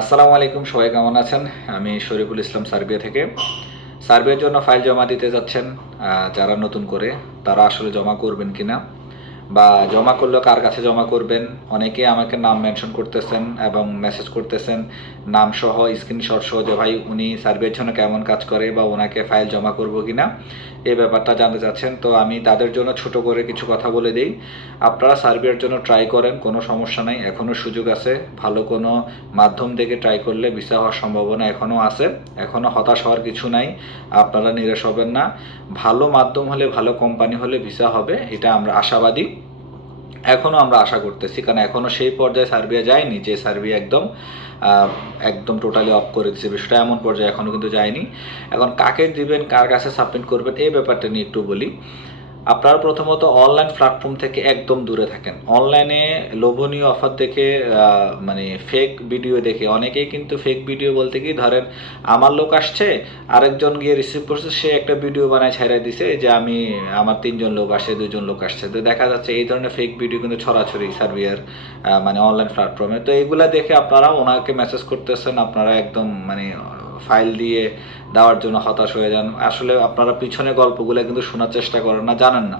আসসালামু আলাইকুম, সবাই কেমন আছেন? আমি শরীফুল ইসলাম সার্বিয়া থেকে। সার্বিয়ার জন্য ফাইল জমা দিতে যাচ্ছেন, যারা নতুন করে তারা আসলে জমা করবেন কিনা বা জমা করলেও কার কাছে জমা করবেন। অনেকে আমাকে নাম মেনশন করতেছেন এবং মেসেজ করতেছেন নাম সহ স্ক্রিনশট সহ যে ভাই উনি সার্বিয়ার জন্য কেমন কাজ করে বা ওনাকে ফাইল জমা করবো কিনা এই ব্যাপারটা জানতে চাচ্ছেন। তো আমি তাদের জন্য ছোট করে কিছু কথা বলে দিই। আপনারা সার্বিয়ার জন্য ট্রাই করেন, কোনো সমস্যা নাই, এখনও সুযোগ আছে। ভালো কোনো মাধ্যম থেকে ট্রাই করলে ভিসা হওয়ার সম্ভাবনা এখনও আছে, এখনও হতাশ হওয়ার কিছু নাই। আপনারা নিরাশ হবেন না। ভালো মাধ্যম হলে, ভালো কোম্পানি হলে ভিসা হবে, এটা আমরা আশাবাদী। এখনও আমরা আশা করতেছি, কারণ এখনও সেই পর্যায়ে সার্বিয়া যায়নি যে সার্বিয়া একদম টোটালি অফ করে দিচ্ছে বিষয়টা, এমন পর্যায়ে এখনও কিন্তু যায়নি। এখন কাকে দিবেন, কার কাছে সাবমিট করবেন, এই ব্যাপারটা নিয়ে একটু বলি। আপনারা প্রথমত অনলাইন প্ল্যাটফর্ম থেকে একদম দূরে থাকেন। অনলাইনে লোভনীয় অফার দেখে মানে ফেক ভিডিও দেখে অনেকেই কিন্তু ফেক ভিডিও বলতে কি, ধরেন আমার লোক আসছে, আরেকজন গিয়ে রিসিভ করছে, সে একটা ভিডিও বানায় ছেড়ে দিছে যে আমার 3জন লোক আসছে, 2জন লোক আসছে। তো দেখা যাচ্ছে এই ধরনের ফেক ভিডিও কিন্তু ছড়াছড়ি সার্বিয়ার মানে অনলাইন প্ল্যাটফর্মে। তো এইগুলা দেখে আপনারা ওনাকে মেসেজ করতেছেন, আপনারা একদম মানে ফাইল দিয়ে দেওয়ার জন্য হতাশ হয়ে যান। আসলে আপনারা পিছনে গল্পগুলো কিন্তু শোনার চেষ্টা করেন না, জানেন না।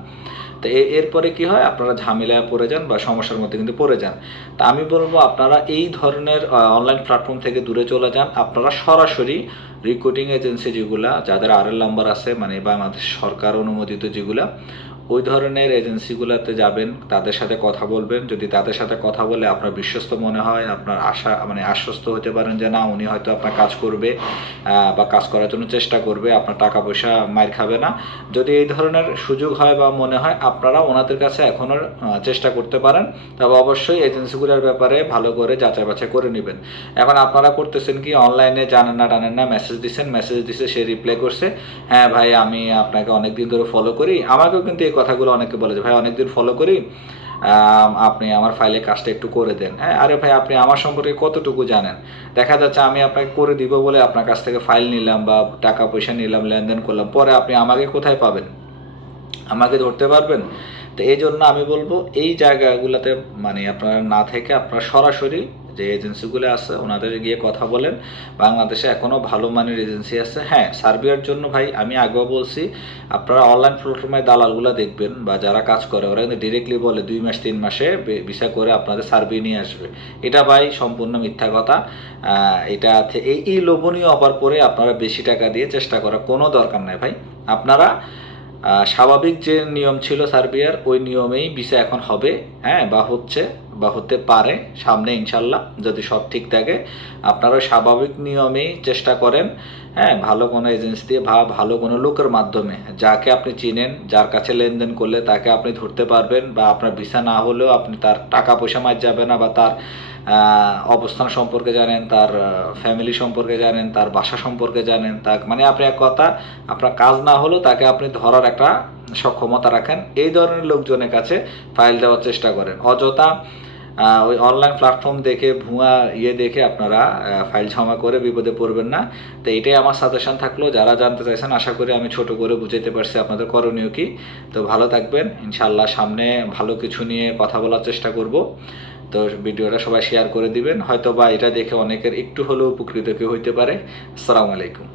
তো এরপরে কি হয়, আপনারা ঝামেলায় পড়ে যান বা সমস্যার মধ্যে কিন্তু পড়ে যান। তা আমি বলবো আপনারা এই ধরনের অনলাইন প্ল্যাটফর্ম থেকে দূরে চলে যান। আপনারা সরাসরি রিক্রুটিং এজেন্সি যেগুলা, যাদের RL নাম্বার আছে, মানে বাংলাদেশ সরকার অনুমোদিত যেগুলা, ওই ধরনের এজেন্সিগুলোতে যাবেন, তাদের সাথে কথা বলবেন। যদি তাদের সাথে কথা বলে আপনার বিশ্বস্ত মনে হয়, আপনার আশ্বস্ত হতে পারেন যে না, উনি হয়তো আপনার কাজ করবে বা কাজ করার জন্য চেষ্টা করবে, আপনার টাকা পয়সা মাইর খাবে না। যদি এই ধরনের সুযোগ হয় বা মনে হয়, আপনারা ওনাদের কাছে এখনও চেষ্টা করতে পারেন। তবে অবশ্যই এজেন্সিগুলোর ব্যাপারে ভালো করে যাচাই বাছাই করে নেবেন। এখন আপনারা করতেছেন কি, অনলাইনে জানেন না টানেন না, মেসেজ দিছে, সে রিপ্লাই করছে, হ্যাঁ ভাই আমি আপনাকে অনেকদিন ধরে ফলো করি। আমাকেও কিন্তু এই কথাগুলো অনেকে বলে যে ভাই অনেকদিন ফলো করি, আপনি আমার ফাইলে কাজটা একটু করে দেন। হ্যাঁ, আরে ভাই আপনি আমার সম্পর্কে কতটুকু জানেন? দেখা যাচ্ছে আমি আপনাকে করে দিব বলে আপনার কাছ থেকে ফাইল নিলাম বা টাকা পয়সা নিলাম, লেনদেন করলাম, পরে আপনি আমাকে কোথায় পাবেন? আমাকে ধরতে পারবেন? তো এই জন্য আমি বলবো এই জায়গাগুলোতে মানে আপনারা না থেকে আপনারা সরাসরি যে এজেন্সিগুলো আছে ওনাদের গিয়ে কথা বলেন। বাংলাদেশে এখনও ভালো মানের এজেন্সি আছে। হ্যাঁ, সার্বিয়ার জন্য ভাই আমি আগেও বলছি, আপনারা অনলাইন প্ল্যাটফর্মে দালালগুলো দেখবেন বা যারা কাজ করে ওরা কিন্তু ডিরেক্টলি বলে 2 মাস 3 মাসে ভিসা করে আপনাদের সার্বিয়া নিয়ে আসবে। এটা ভাই সম্পূর্ণ মিথ্যা কথা। এটা এই লোভনীয় অফার পরে আপনারা বেশি টাকা দিয়ে চেষ্টা করার কোনো দরকার নাই ভাই। আপনারা স্বাভাবিক যে নিয়ম ছিল সার্বিয়ার, ওই নিয়মেই ভিসা এখন হবে। হ্যাঁ, বা হচ্ছে বা হতে পারে সামনে ইনশাল্লাহ, যদি সব ঠিক থাকে। আপনারা স্বাভাবিক নিয়মেই চেষ্টা করেন। হ্যাঁ, ভালো কোনো এজেন্সি দিয়ে বা ভালো কোনো লোকের মাধ্যমে, যাকে আপনি চিনেন, যার কাছে লেনদেন করলে তাকে আপনি ধরতে পারবেন, বা আপনার ভিসা না হলেও আপনি তার টাকা পয়সা মার যাবে না, বা তার অবস্থান সম্পর্কে জানেন, তার ফ্যামিলি সম্পর্কে জানেন, তার বাসা সম্পর্কে জানেন, তার মানে আপনি এক কথা, আপনার কাজ না হলেও তাকে আপনি ধরার একটা সক্ষমতা রাখেন। এই ধরনের লোকজনের কাছে ফাইল দেওয়ার চেষ্টা করেন। অযথা ওই অনলাইন প্ল্যাটফর্ম দেখে, ভুয়া দেখে আপনারা ফাইল জমা করে বিপদে পড়বেন না। তো এটাই আমার সাজেশন থাকলো। যারা জানতে চাইছেন, আশা করি আমি ছোট করে বুঝাইতে পারছি আপনাদের করণীয় কি। তো ভালো থাকবেন, ইনশাল্লাহ সামনে ভালো কিছু নিয়ে কথা বলার চেষ্টা করব। তো ভিডিওটা সবাই শেয়ার করে দিবেন, হয়তো বা এটা দেখে অনেকের একটু হলেও উপকৃত কেউ হইতে পারে। আসসালামু আলাইকুম।